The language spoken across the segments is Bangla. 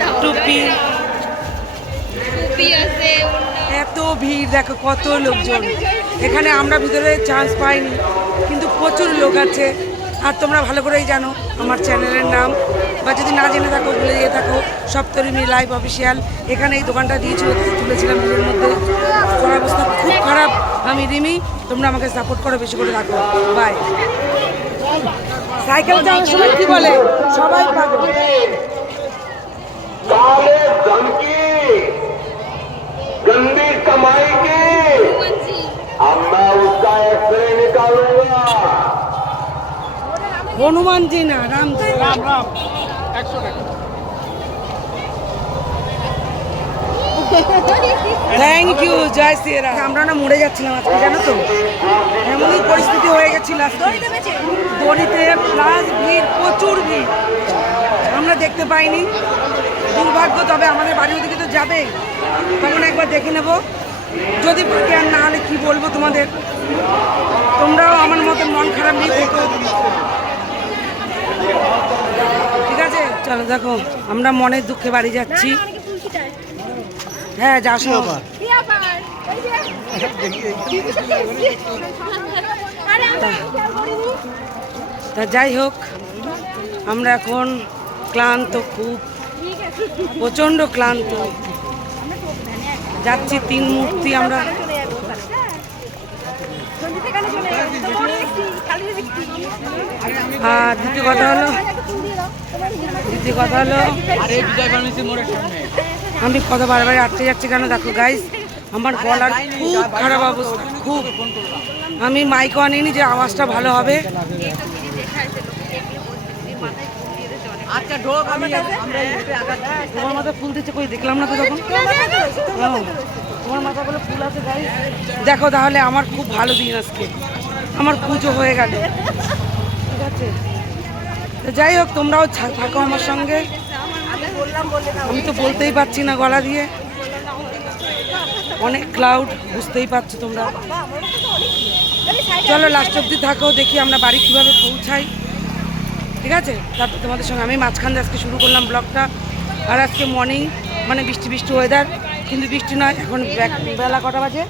দাও টুপি এত ভিড়, দেখো কত লোকজন। এখানে আমরা ভিতরে চান্স পাইনি, কিন্তু প্রচুর লোক আছে। আর তোমরা ভালো করেই জানো আমার চ্যানেলের নাম। বা যদি না জেনে থাকো, ভুলে গিয়ে থাকো সপ্তরীমি লাইভ অফিসিয়াল এখানে এই দোকানটা দিয়েছিল তুলেছিলাম ভিড়ের মধ্যে। আমার অবস্থা খুব খারাপ। আমি রিমি, তোমরা আমাকে সাপোর্ট করো, বেশি করে রাখো। বাই সাইকেল চালানোর সময় কি বলে? সবাই হনুমানজি না রাম রাম রাম। একশো টাকা। থ্যাংক ইউ জয় শ্রীরাম। আমরা না মরে যাচ্ছিলাম আজকে জানো তো? এমনই পরিস্থিতি হয়ে গেছিল দড়িতে প্লাস ভিড় প্রচুর ভিড়। আমরা দেখতে পাইনি। দুর্ভাগ্য তবে আমাদের বাড়ির ওদিকে তো যাবে। তখন একবার দেখে নেব। যদি পারি আর না হলে কী বলব তোমাদের? তোমরাও আমার মতন মন খারাপ নিয়ে থেকো ঠিক চলো দেখো আমরা মনের দুঃখে বাড়ি যাচ্ছি। হ্যাঁ যাস তা যাই হোক আমরা এখন ক্লান্ত খুব প্রচণ্ড ক্লান্ত। যাচ্ছি তিন মূর্তি আমরা। আর দ্বিতীয় কথা হলো দ্বিতীয় কথা হলো আমি কত বারবার আটকে যাচ্ছি কেন দেখো গাইজ আমার গলার খুব খারাপ অবস্থা খুব আমি মাইকও আনিনি যে আওয়াজটা ভালো হবে আচ্ছা ঢোক আমি তোমার মাথায় ফুল দিচ্ছে কই দেখলাম না তো তখন তোমার মাথাগুলো ফুল আছে গাই দেখো তাহলে আমার খুব ভালো দিন আজকে আমার পুজো হয়ে গেল ঠিক আছে যাই হোক, তোমরাও থাকো আমার সঙ্গে। আমি তো বলতেই পারছি না গলা দিয়ে। অনেক ক্লাউড বুঝতেই পারছ তোমরা। চলো লাস্ট অব্দি থাকো, দেখি আমরা বাড়ি কীভাবে পৌঁছাই। ঠিক আছে? তারপর তোমাদের সঙ্গে আমি মাঝখান দিয়ে আজকে শুরু করলাম ব্লগটা আর আজকে মর্নিং মানে বৃষ্টি বৃষ্টি ওয়েদার কিন্তু বৃষ্টি নয়, এখন বেলা কটা বাজে?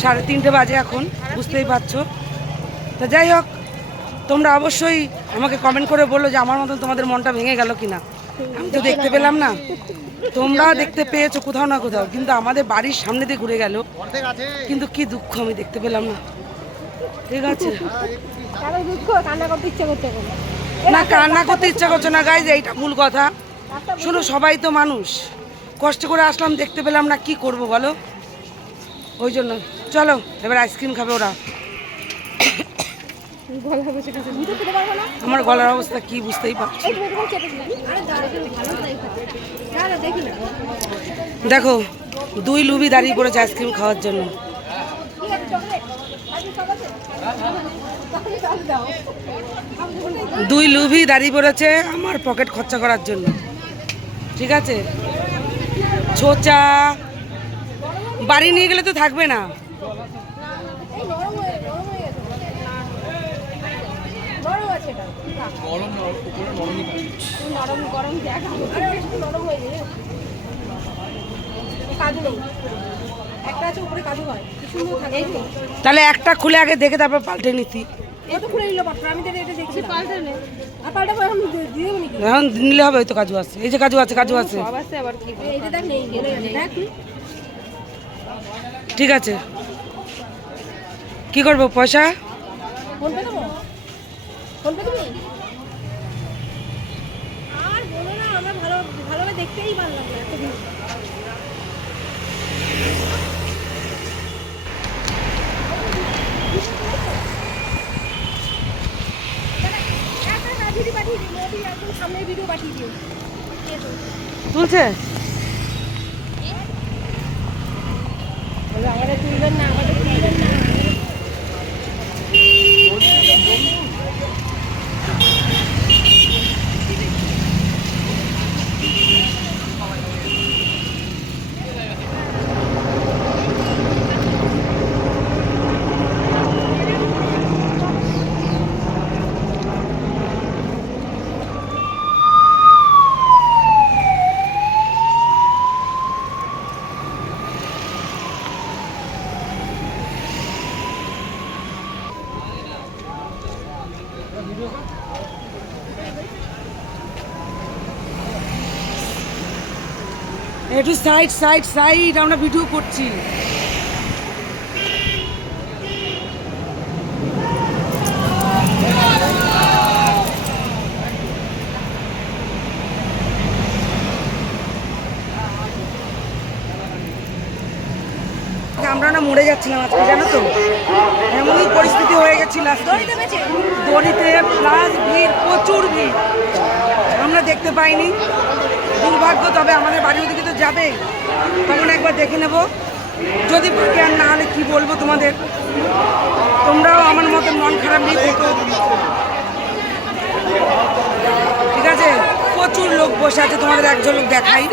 সাড়ে তিনটে বাজে এখন, বুঝতেই পারছ। তো যাই হোক তোমরা অবশ্যই আমাকে কমেন্ট করে বলল যে আমার মতন তোমাদের মনটা ভেঙে গেল কিনা। আমি তো দেখতে পেলাম না। তোমরা দেখতে পেয়েছ কোথাও না কোথাও কিন্তু আমাদের বাড়ির সামনে দিয়ে ঘুরে গেল। কিন্তু কি দুঃখ আমি দেখতে পেলাম না। ঠিক আছে? কারও দুঃখ কান্না করতে ইচ্ছে করতে এখন না। কান্না করতে ইচ্ছা করছে না গাইজ এইটা ভুল কথা। শোনো সবাই তো মানুষ। কষ্ট করে আসলাম দেখতে পেলাম না কি করব বলো? ওই জন্য। চলো এবার আইসক্রিম খাবে ওরা গলা বসে গেছে দুটো খেতে পারব না আমার গলার অবস্থা কি বুঝতেই পারছি দেখি দুই লুবি দাঁড়িয়ে পড়েছে আইসক্রিম খাওয়ার জন্য। দুই লুভি দাঁড়িয়ে পড়েছে আমার পকেট খরচা করার জন্য। ঠিক আছে? ছোচা। বাড়ি নিয়ে গেলে তো থাকবে না এই নরম হয়ে নরম হয়ে গেছে নরম আছে এটা গরম নরম গরম দেখ নরম হয়ে কাজু নেই। একটা আছে উপরে কাজু হয়। তাহলে একটা খুলে আগে দেখে তারপর পাল্টে নিতি। নিল এখন হবে ওই তো কাজু আছে। এই যে কাজু আছে কাজু আছে। ঠিক আছে। কি করব পয়সা? ফোন পে দেবো? ফোন পে দিবি আর বলো না আমরা ভালো ভালোভাবে দেখতেই ভালো লাগল এত ভিড়। তুলছে? আমাদের তুলবেন না আমাদের তুলবেন না একটু সাইড সাইড সাইড আমরা ভিডিও করছি আমরা না মরে যাচ্ছিলাম আজকে জানো তো? এমনই পরিস্থিতি হয়ে গেছিল দড়িতে প্লাস ভিড় প্রচুর ভিড়। আমরা দেখতে পাইনি। দুর্ভাগ্য তবে আমাদের বাড়ির ওদিকে তো যাবে। তখন একবার দেখে নেব। যদি পাকে আর না হলে কী বলব তোমাদের? তোমরাও আমার মতো মন খারাপ নিয়ে থেকো। ঠিক আছে? প্রচুর লোক বসে আছে তোমাদের একজন লোক দেখাই।